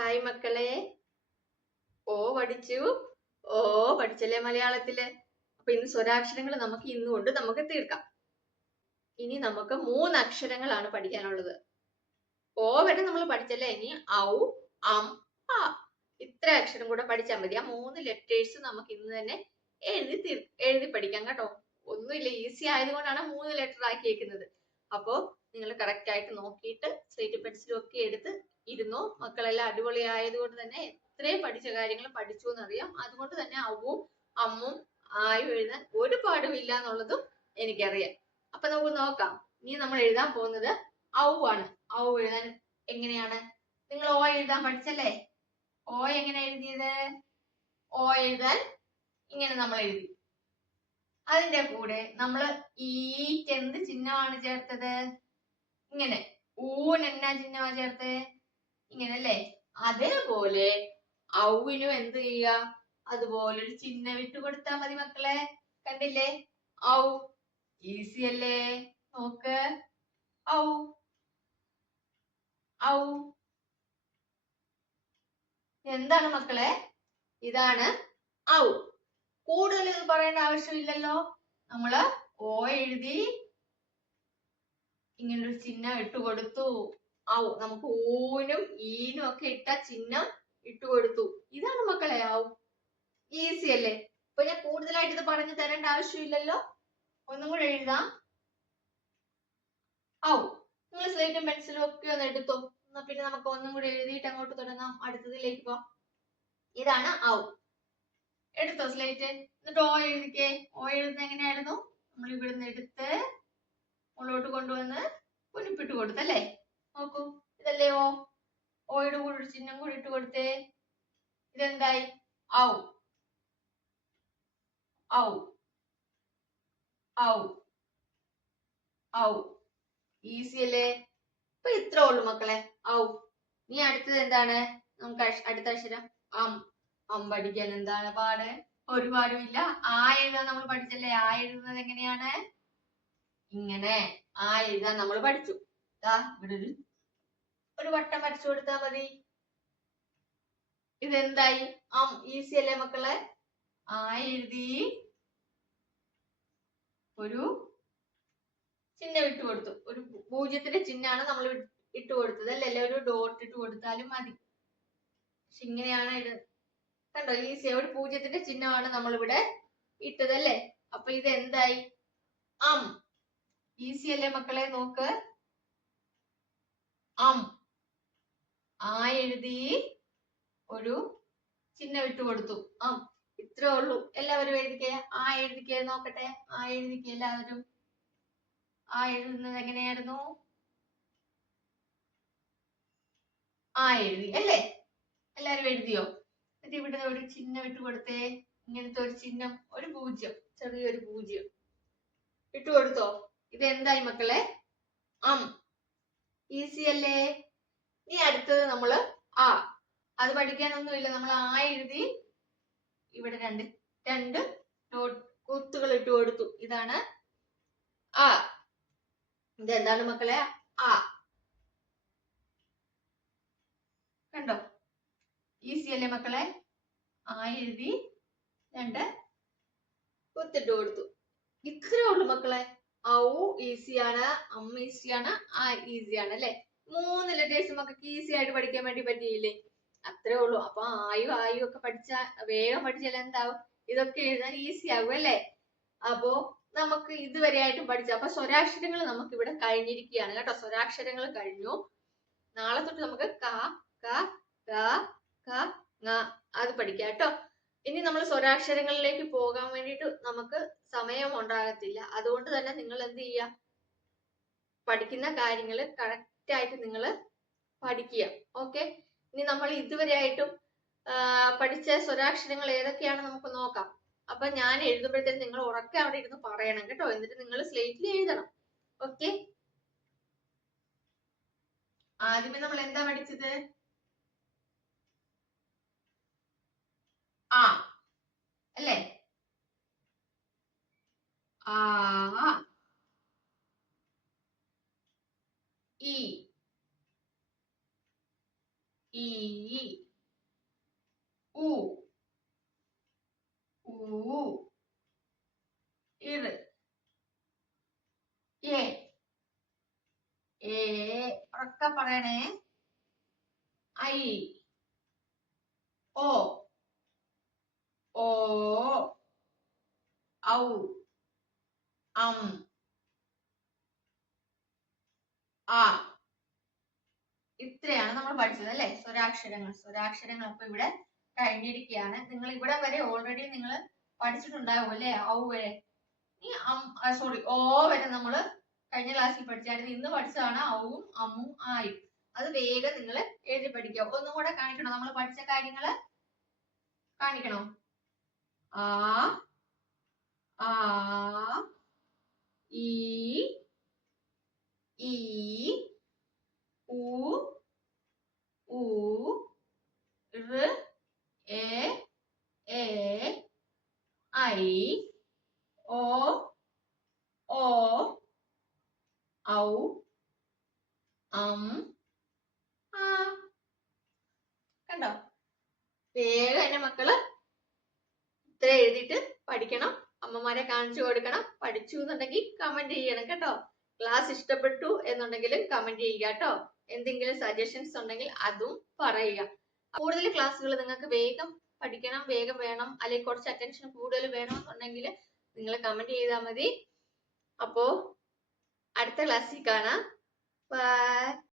Hi മക്കളെ. ഓ പഠിച്ചു. ഓ പഠിച്ചല്ലേ മലയാളത്തില്. അപ്പൊ ഇന്ന് സ്വരാക്ഷരങ്ങൾ നമുക്ക് ഇന്നുകൊണ്ട് നമുക്ക് തീർക്കാം. ഇനി നമുക്ക് 3 അക്ഷരങ്ങളാണ് പഠിക്കാനുള്ളത്. ഓ വരെ നമ്മൾ പഠിച്ചല്ലേ. ഇനി ഔ, അം, ആ. ഇത്ര അക്ഷരം കൂടെ പഠിച്ചാൽ മതി. ആ 3 ലെറ്റേഴ്സ് നമുക്ക് ഇന്ന് തന്നെ എഴുതി പഠിക്കാം കേട്ടോ. ഒന്നുമില്ല, ഈസി ആയതുകൊണ്ടാണ് 3 ലെറ്റർ ആക്കിയേക്കുന്നത്. അപ്പോ നിങ്ങൾ കറക്റ്റ് ആയിട്ട് നോക്കിയിട്ട് സ്ലേറ്റ് പെൻസിലും ഒക്കെ എടുത്ത് ഇരുന്നു. മക്കളെല്ലാം അടിപൊളി ആയതുകൊണ്ട് തന്നെ ഇത്രയും പഠിച്ച കാര്യങ്ങൾ പഠിച്ചു എന്നറിയാം. അതുകൊണ്ട് തന്നെ അവവും അമ്മും ആയും എഴുതാൻ ഒരു പാടുമില്ല എന്നുള്ളതും എനിക്കറിയാം. അപ്പൊ നമുക്ക് നോക്കാം. ഇനി നമ്മൾ എഴുതാൻ പോകുന്നത് ഔ ആണ്. ഔ എഴുതാൻ എങ്ങനെയാണ്? നിങ്ങൾ ഓ എഴുതാൻ പഠിച്ചല്ലേ? ഓ എങ്ങനെ എഴുതിയത്? ഓ എഴുതാൻ ഇങ്ങനെ നമ്മൾ എഴുതി. അതിന്റെ കൂടെ നമ്മൾ ഈക്ക് എന്ത് ചിഹ്നമാണ് ചേർത്തത്? ഇങ്ങനെ. ഊന് എന്നാ ചിഹ്നമാണ് ചേർത്തത്? ഇങ്ങനെ അല്ലേ? അതേപോലെ ഔവിനും എന്ത് ചെയ്യുക? അതുപോലെ ഒരു ചിഹ്നം ഇട്ട് കൊടുത്താൽ മതി മക്കളെ. കണ്ടില്ലേ? ഔ. ഈസി അല്ലേ? നോക്ക്. ഔ ഔ. എന്താണ് മക്കളെ? ഇതാണ് ഔ. കൂടുതൽ ഇത് പറയേണ്ട ആവശ്യമില്ലല്ലോ. നമ്മള് ഓ എഴുതി ഇങ്ങനൊരു ചിഹ്നം ഇട്ട് കൊടുത്തു. ഔ. നമുക്ക് ഊനും ഈനും ഒക്കെ ഇട്ട ചിഹ്നം ഇട്ട് കൊടുത്തു. ഇതാണ് മക്കളെ ഔ. ഈസി അല്ലേ? അപ്പൊ ഞാൻ കൂടുതലായിട്ട് ഇത് പറഞ്ഞു തരേണ്ട ആവശ്യമില്ലല്ലോ. ഒന്നും കൂടെ എഴുതാം. ഔ. നിങ്ങൾ സ്ലേറ്റും പെൻസിലും ഒക്കെ ഒന്ന് എടുത്തോ. എന്നാ പിന്നെ നമുക്ക് ഒന്നും കൂടെ എഴുതിയിട്ട് അങ്ങോട്ട് തുടങ്ങാം. അടുത്തതിലേക്ക് പോവാം. ഇതാണ് ഔ. എടുത്തോ സ്ലേറ്റ്? എന്നിട്ട് ഓ എഴുതിക്കേ. ഓ എഴുതുന്നത് എങ്ങനെയായിരുന്നു? നമ്മൾ ഇവിടുന്ന് എടുത്ത് മുകളിലോട്ട് കൊണ്ടുവന്ന് കുനിപ്പിട്ട് കൊടുത്തല്ലേ? നോക്കൂ, ഇതല്ലേ ഓ. ഓയുടെ കൂടെ ഒരു ചിഹ്നം കൂടി ഇട്ട് കൊടുത്തേ. ഇതെന്തായി? ഔ ഔ ഔ ഔ. ഈസി അല്ലേ? ഇപ്പൊ ഇത്ര ഉള്ളു മക്കളെ ഔ. ഇനി അടുത്തത് എന്താണ്? നമുക്ക് അടുത്ത അക്ഷരം അം. അം പഠിക്കാൻ എന്താണ് പാട്? ഒരുപാടുമില്ല. ആ എഴുതാൻ നമ്മൾ പഠിച്ചല്ലേ? ആ എഴുതുന്നത് എങ്ങനെയാണ്? ഇങ്ങനെ. ആ എഴുതാൻ നമ്മൾ പഠിച്ചു. ഇവിടെ ഒരു വട്ടം വരച്ചു കൊടുത്താൽ മതി. ഇതെന്തായി? അം. ഈസി അല്ലേ മക്കളെ? ആ എഴുതി ഒരു ചിഹ്നം ഇട്ട് കൊടുത്തു. ഒരു പൂജ്യത്തിന്റെ ചിഹ്നമാണ് നമ്മൾ ഇട്ട് കൊടുത്തത് അല്ലേ? ഒരു ഡോട്ട് ഇട്ട് കൊടുത്താലും മതി. പക്ഷെ ഇങ്ങനെയാണ് കണ്ടോ? ഈസി. ഒരു പൂജ്യത്തിന്റെ ചിഹ്നമാണ് നമ്മൾ ഇവിടെ ഇട്ടത് അല്ലേ? അപ്പൊ ഇത് എന്തായി? അം. ഈസി അല്ലേ മക്കളെ? നോക്ക്. അം. ആ എഴുതി ഒരു ചിഹ്നം ഇട്ട് കൊടുത്തു. അം. ഇത്രേ ഉള്ളൂ. എല്ലാവരും എഴുതിക്കേ. ആ എഴുതിക്കേ. നോക്കട്ടെ. ആ എഴുതിക്കേ എല്ലാവരും. ആ എഴുതുന്നത് എങ്ങനെയായിരുന്നു? ആ എഴുതി അല്ലേ? എല്ലാരും എഴുതിയോ? എന്നിട്ട് ഇവിടെ ഒരു ചിഹ്നം ഇട്ട് കൊടുത്തേ. ഇങ്ങനത്തെ ഒരു ചിഹ്നം, ഒരു പൂജ്യം, ചെറിയൊരു പൂജ്യം ഇട്ട് കൊടുത്തോ? ഇത് എന്തായി മക്കളെ? അം. ഈസി അല്ലേ? ഇനി അടുത്തത് നമ്മള് ആ. അത് പഠിക്കാനൊന്നുമില്ല. നമ്മൾ ആ എഴുതി ഇവിടെ രണ്ട് കുത്തുകൾ ഇട്ട് കൊടുത്തു. ഇതാണ് ആ. ഇതെന്താണ് മക്കളെ? ആ. കണ്ടോ? ഈസി അല്ലേ മക്കളെ? ആ എഴുതി രണ്ട് കുത്തിട്ട് കൊടുത്തു. ഇത്രയേ ഉള്ളൂ മക്കളെ. ഔ ഈസിയാണ്, അം ഈസിയാണ്, ആ ഈസിയാണ് അല്ലെ? 3 ലെറ്റേഴ്സ് മക്കൾക്ക് ഈസി ആയിട്ട് പഠിക്കാൻ വേണ്ടി പറ്റിയില്ലേ? അത്രേ ഉള്ളൂ. അപ്പൊ ആയും ഒക്കെ വേഗം പഠിച്ചാൽ എന്താവും? ഇതൊക്കെ എഴുതാൻ ഈസി ആകും അല്ലേ? അപ്പോ നമുക്ക് ഇതുവരെ ആയിട്ടും പഠിച്ചു. അപ്പൊ സ്വരാക്ഷരങ്ങൾ നമുക്ക് ഇവിടെ കഴിഞ്ഞിരിക്കുകയാണ് കേട്ടോ. സ്വരാക്ഷരങ്ങൾ കഴിഞ്ഞു. നാളെ തൊട്ട് നമുക്ക് ക, ക, ക, ക, ങ അത് പഠിക്കാം കേട്ടോ. ഇനി നമ്മൾ സ്വരാക്ഷരങ്ങളിലേക്ക് പോകാൻ വേണ്ടിയിട്ട് നമുക്ക് സമയം ഉണ്ടാകത്തില്ല. അതുകൊണ്ട് തന്നെ നിങ്ങൾ എന്ത് ചെയ്യുക? പഠിക്കുന്ന കാര്യങ്ങൾ കറക്റ്റ് ആയിട്ട് നിങ്ങൾ പഠിക്കുക. ഓക്കെ. ഇനി നമ്മൾ ഇതുവരെ ആയിട്ടും പഠിച്ച സ്വരാക്ഷരങ്ങൾ ഏതൊക്കെയാണ് നമുക്ക് നോക്കാം. അപ്പൊ ഞാൻ എഴുതുമ്പോഴത്തേക്കും നിങ്ങൾ ഉറക്കെ അവിടെ ഇരുന്ന് പറയണം കേട്ടോ. എന്നിട്ട് നിങ്ങൾ സ്ലേറ്റിൽ എഴുതണം. ഓക്കെ. ആദ്യമേ നമ്മൾ എന്താ പഠിച്ചത്? ആ അല്ലേ? ആ, ഇ, ഈ ഉ ഊ ഇറ് എ ഉറക്കെ പറയണേ. ഐ ഓ ഓ ഔ അം ആ. ഇത്രയാണ് നമ്മൾ പഠിച്ചത് അല്ലെ, സ്വരാക്ഷരങ്ങൾ. സ്വരാക്ഷരങ്ങൾ അപ്പൊ ഇവിടെ കഴിഞ്ഞിരിക്കുകയാണ്. നിങ്ങൾ ഇവിടെ വരെ ഓൾറെഡി നിങ്ങൾ പഠിച്ചിട്ടുണ്ടാവും അല്ലെ, ഔ വരെ. ഈ സോറി ഓ വരെ നമ്മൾ കഴിഞ്ഞ ക്ലാസ്സിൽ പഠിച്ചായിരുന്നു. ഇന്ന് പഠിച്ചതാണ് ഔവും അമ്മും ആയും. അത് വേഗം നിങ്ങൾ എഴുതി പഠിക്കുക. ഒന്നും കൂടെ കാണിക്കണോ, നമ്മൾ പഠിച്ച കാര്യങ്ങള് കാണിക്കണോ? ആ ആ ഈ ഈ ഊ ഊ ഋ എ ഐ ഓ ഓ ഔ അം ആ. കണ്ടോ? വേഗം എന്റെ മക്കള് ഇത്ര എഴുതിയിട്ട് പഠിക്കണം. അമ്മമാരെ കാണിച്ചു കൊടുക്കണം. പഠിച്ചു എന്നുണ്ടെങ്കിൽ കമന്റ് ചെയ്യണം കേട്ടോ. ക്ലാസ് ഇഷ്ടപ്പെട്ടു എന്നുണ്ടെങ്കിൽ കമന്റ് ചെയ്യുക കേട്ടോ. എന്തെങ്കിലും സജഷൻസ് ഉണ്ടെങ്കിൽ അതും പറയുക. കൂടുതൽ ക്ലാസ്സുകൾ നിങ്ങൾക്ക് വേഗം പഠിക്കണം, വേഗം വേണം, അല്ലെങ്കിൽ കുറച്ച് അറ്റൻഷൻ കൂടുതൽ വേണം എന്നുണ്ടെങ്കിൽ നിങ്ങൾ കമന്റ് ചെയ്താൽ മതി. അപ്പോ അടുത്ത ക്ലാസ്സിൽ കാണാം. ബൈ.